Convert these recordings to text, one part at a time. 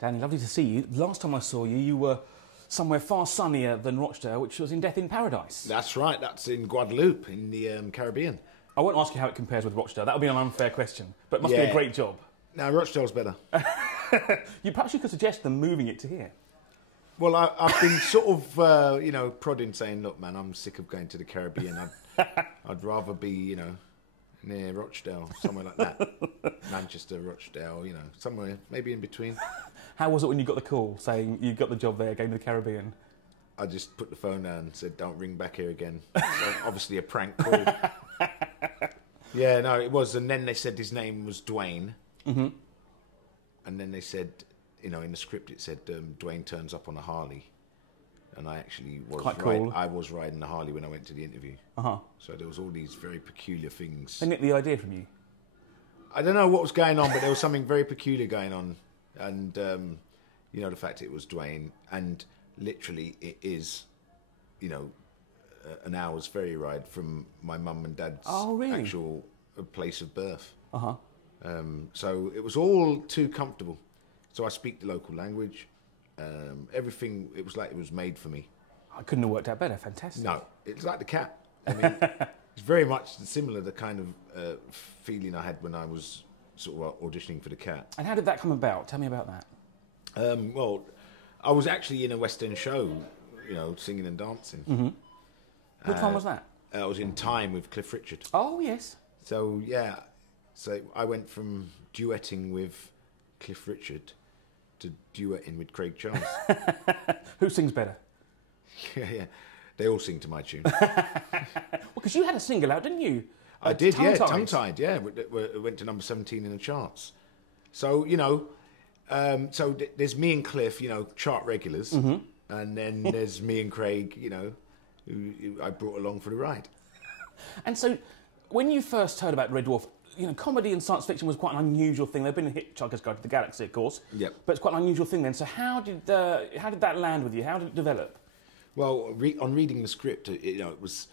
Danny, lovely to see you. Last time I saw you, you were somewhere far sunnier than Rochdale, which was in Death in Paradise. That's right. That's in Guadeloupe, in the Caribbean. I won't ask you how it compares with Rochdale. That would be an unfair question, but it must be a great job. No, Rochdale's better. Perhaps you could suggest them moving it to here. Well, I've been sort of, prodding, saying, look, man, I'm sick of going to the Caribbean. I'd rather be, near Rochdale, somewhere like that. Manchester, Rochdale, somewhere maybe in between. How was it when you got the call saying you got the job there, going to the Caribbean? I just put the phone down and said, don't ring back here again. So obviously a prank call. Yeah, no, it was. And then they said his name was Dwayne. Mm-hmm. And then they said, in the script it said Dwayne turns up on a Harley. And I actually was quite cool. I was riding the Harley when I went to the interview. Uh-huh. So there was all these very peculiar things. They nicked the idea from you? I don't know what was going on, but there was something very peculiar going on. And, the fact it was Dwayne. And literally it is, an hour's ferry ride from my mum and dad's actual place of birth. Uh-huh. So it was all too comfortable. So I speak the local language. Everything, it was like it was made for me. I couldn't have worked out better. Fantastic. No, it's like the cat. I mean, it's very much similar, the kind of feeling I had when I was sort of auditioning for the cat. And how did that come about? Tell me about that. Well, I was actually in a West End show, singing and dancing. Mm-hmm. Which one was that? I was in Time with Cliff Richard. Oh, yes. So, yeah. So I went from duetting with Cliff Richard to duetting with Craig Charles. Who sings better? Yeah. They all sing to my tune. Well, because you had a single out, didn't you? I did, yeah. Tongue-Tied, yeah. It went to number 17 in the charts. So, there's me and Cliff, chart regulars. Mm-hmm. And then there's me and Craig, who I brought along for the ride. And so, when you first heard about Red Dwarf, comedy and science fiction was quite an unusual thing. There'd been a Hitchhiker's Guide to the Galaxy, of course. Yep. But it's quite an unusual thing then. So how did that land with you? How did it develop? Well, on reading the script, it was...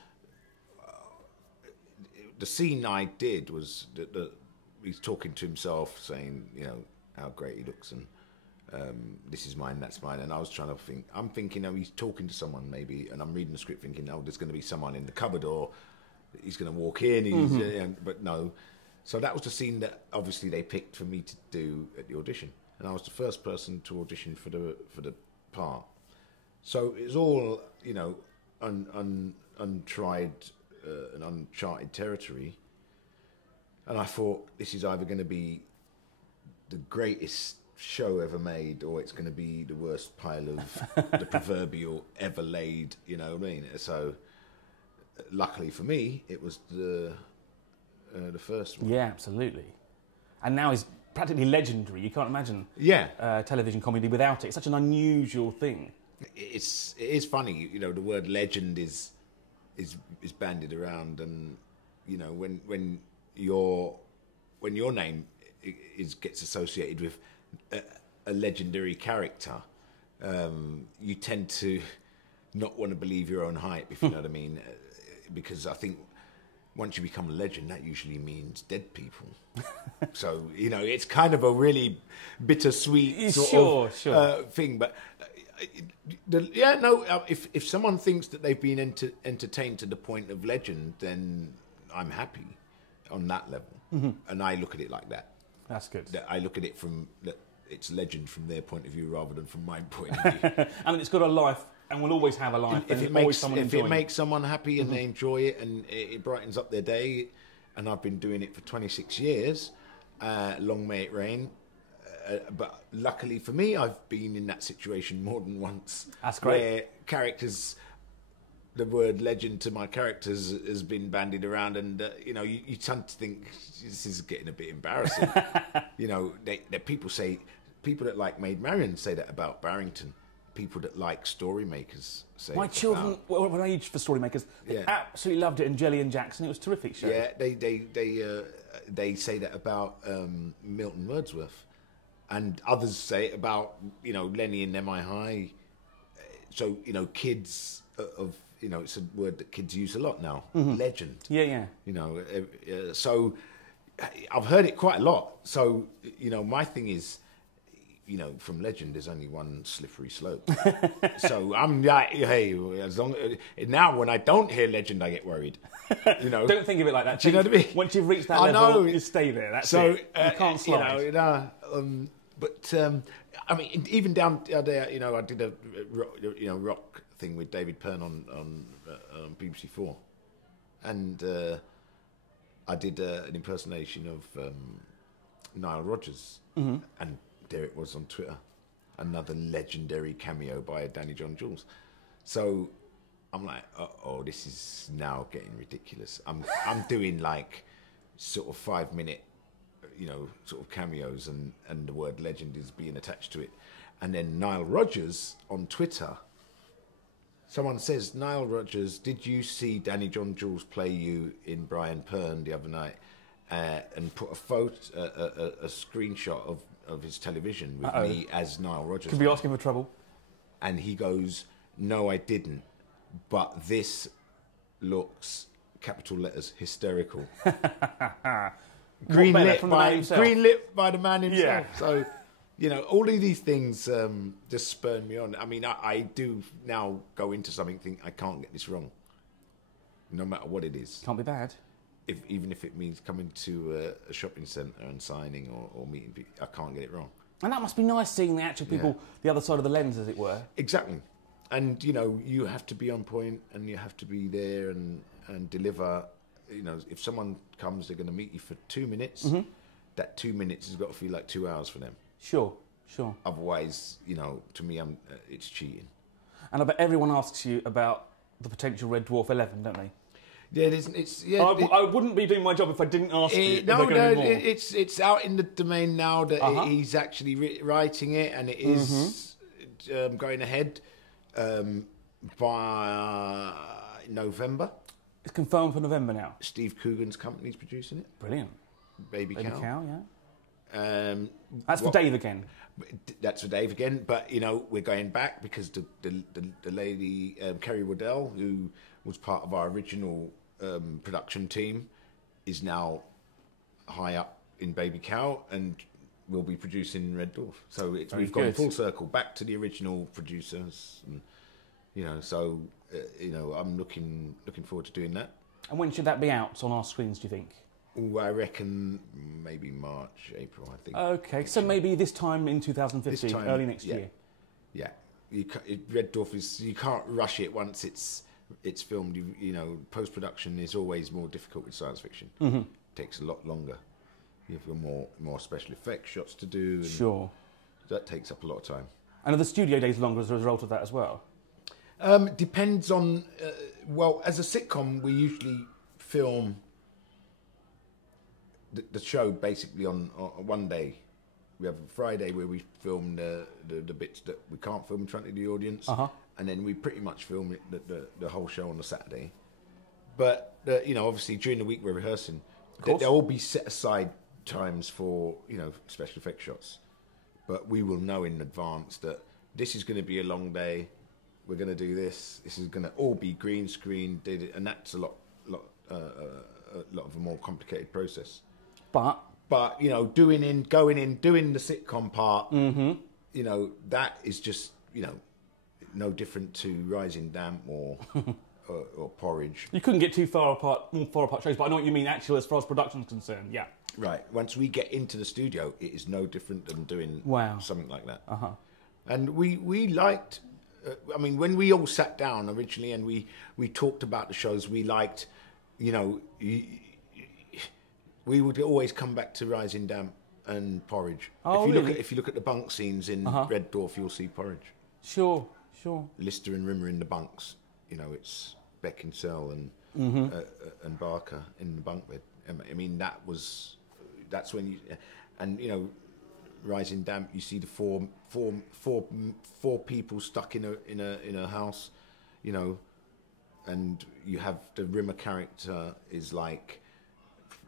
the scene I did was that he's talking to himself, saying, how great he looks, and this is mine, that's mine. And I was trying to think, I'm thinking, he's talking to someone maybe, and I'm reading the script thinking, there's going to be someone in the cupboard, or he's going to walk in, but no. So that was the scene that obviously they picked for me to do at the audition, and I was the first person to audition for the part. So it was all untried and uncharted territory, and I thought this is either going to be the greatest show ever made, or it's going to be the worst pile of the proverbial ever laid. You know what I mean? So luckily for me, it was the first one. Yeah, absolutely. And now it's practically legendary. You can't imagine television comedy without it. It's such an unusual thing. It is funny, the word legend is bandied around, and when your name gets associated with a legendary character, you tend to not want to believe your own hype, if you know what I mean, because I think once you become a legend, that usually means dead people. So, it's kind of a really bittersweet sort of thing. But, if someone thinks that they've been entertained to the point of legend, then I'm happy on that level. Mm-hmm. And I look at it like that. That's good. I look at it from, it's legend from their point of view rather than from my point of view. I mean, it's got a life, and will always have a life. If it makes someone happy and they enjoy it, and it brightens up their day, and I've been doing it for 26 years, long may it rain. But luckily for me, I've been in that situation more than once. That's great. Where characters, the word legend to my characters has been bandied around, and you tend to think this is getting a bit embarrassing. People that like Maid Marian say that about Barrington. People that like story makers say my children were aged for story makers. They absolutely loved it, and Jelly and Jackson. It was a terrific show. Yeah, they say that about Milton Wordsworth, and others say it about Lenny and MI High. So kids of it's a word that kids use a lot now. Mm-hmm. Legend. Yeah. So I've heard it quite a lot. So my thing is, you know, from legend, there's only one slippery slope. So I'm like, hey, as long now when I don't hear legend, I get worried. You know, Don't think of it like that. Do you know what I mean? Once you've reached that level, you stay there. That's it. You can't slide. You know, I mean, even down there, you know, I did a rock thing with David Pern on BBC Four, and I did an impersonation of Nile Rodgers, and there it was on Twitter, another legendary cameo by Danny John-Jules. So I'm like, oh, this is now getting ridiculous. I'm doing like sort of 5-minute, you know, sort of cameos, and the word legend is being attached to it. And then Nile Rodgers on Twitter, someone says, Nile Rodgers, did you see Danny John-Jules play you in Brian Pern the other night? And put a screenshot of his television with me as Nile Rodgers. Could be asking for trouble. And he goes, no, I didn't. But this looks, capital letters, hysterical. Greenlit by the man himself. Yeah. So, you know, all of these things just spurn me on. I mean, I do now go into something think I can't get this wrong, no matter what it is. Can't be bad. Even if it means coming to a shopping centre and signing or meeting people, I can't get it wrong. And that must be nice seeing the actual people, the other side of the lens, as it were. Exactly. And, you know, you have to be on point and you have to be there and deliver. You know, if someone comes, they're going to meet you for 2 minutes. That 2 minutes has got to feel like 2 hours for them. Sure. Otherwise, you know, to me, it's cheating. And I bet everyone asks you about the potential Red Dwarf 11, don't they? Yeah, I wouldn't be doing my job if I didn't ask you. No, it's out in the domain now that he's actually writing it, and it is going ahead by November. It's confirmed for November now. Steve Coogan's company's producing it. Brilliant. Baby Cow, yeah. That's for Dave again. That's for Dave again, but you know we're going back because the lady Kerry Waddell, who was part of our original production team, is now high up in Baby Cow and will be producing Red Dwarf. So we've gone full circle back to the original producers, and you know, so you know, I'm looking forward to doing that. And when should that be out on our screens, do you think? Ooh, I reckon maybe March, April, I think. Okay, so maybe this time in 2015, early next year. Yeah, Red Dwarf is, you can't rush it once it's filmed. You know, post production is always more difficult with science fiction. It takes a lot longer. You have more special effects shots to do. And sure. That takes up a lot of time. And are the studio days longer as a result of that as well? Depends on. Well, as a sitcom, we usually film the show basically on one day. We have a Friday where we film the bits that we can't film in front of the audience, and then we pretty much film the whole show on the Saturday. But you know, obviously during the week we're rehearsing. There'll all be set aside times for, you know, special effects shots, but we will know in advance that this is going to be a long day. We're going to do this. This is going to all be green screen, and that's a lot of a more complicated process. But you know, going in, doing the sitcom part, you know, that is just, you know, no different to Rising Damp or Porridge. You couldn't get too far apart shows, but I know what you mean. Actually, as far as production's concerned, yeah. Right. Once we get into the studio, it is no different than doing something like that. And we liked. I mean, when we all sat down originally and we talked about the shows, we liked, you know, we would always come back to Rising Damp and Porridge. Oh, If you look at the bunk scenes in Red Dwarf, you'll see Porridge. Sure. Lister and Rimmer in the bunks. You know, it's Beckinsale and Barker in the bunk bed. I mean, that's when you, and you know, Rising Damp, you see the four people stuck in a house, you know, and you have the Rimmer character is like,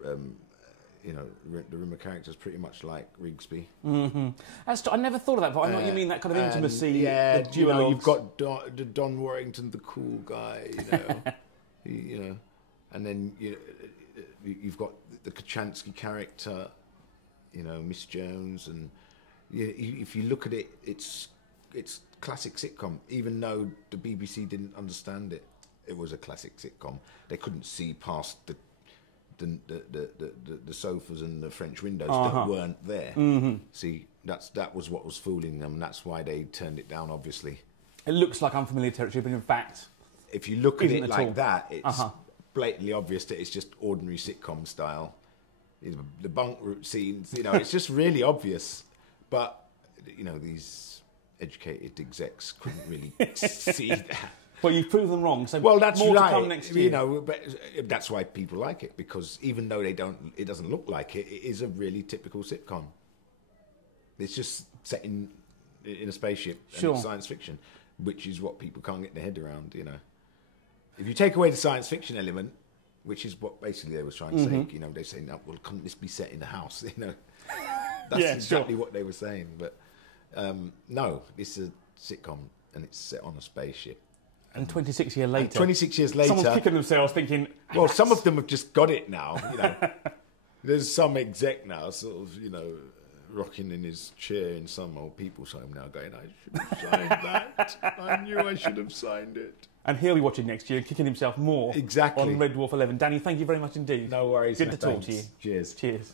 you know, the Rimmer character is pretty much like Rigsby. I never thought of that, but I know what you mean, that kind of intimacy. Yeah, the you know, you've got Don Warrington, the cool guy, you know, you know, and then you've got the Kachansky character, you know, Miss Jones, and if you look at it, it's classic sitcom. Even though the BBC didn't understand it, it was a classic sitcom. They couldn't see past the sofas and the French windows that weren't there. Mm-hmm. See, that was what was fooling them. And that's why they turned it down. Obviously, it looks like unfamiliar territory, but in fact, if you look at it like that, it's blatantly obvious that it's just ordinary sitcom style. The bunk room scenes, it's just really obvious. But these educated execs couldn't really see that. Well, you've proven them wrong. So that's more right. to come next year. But that's why people like it, because even though it doesn't look like it. It is a really typical sitcom. It's just set in a spaceship and it's science fiction, which is what people can't get their head around. If you take away the science fiction element, which is what basically they were trying to say, they're saying, well, couldn't this be set in a house? That's exactly what they were saying. But no, it's a sitcom and it's set on a spaceship. And 26 years later... 26 years later... Someone's kicking themselves thinking... Well, some of them have just got it now, There's some exec now, sort of, rocking in his chair in some old people's home now going, I should have signed that. I knew I should have signed it. And he'll be watching next year and kicking himself more on Red Dwarf 11. Danny, thank you very much indeed. No worries. Good to talk to you. Cheers. Cheers.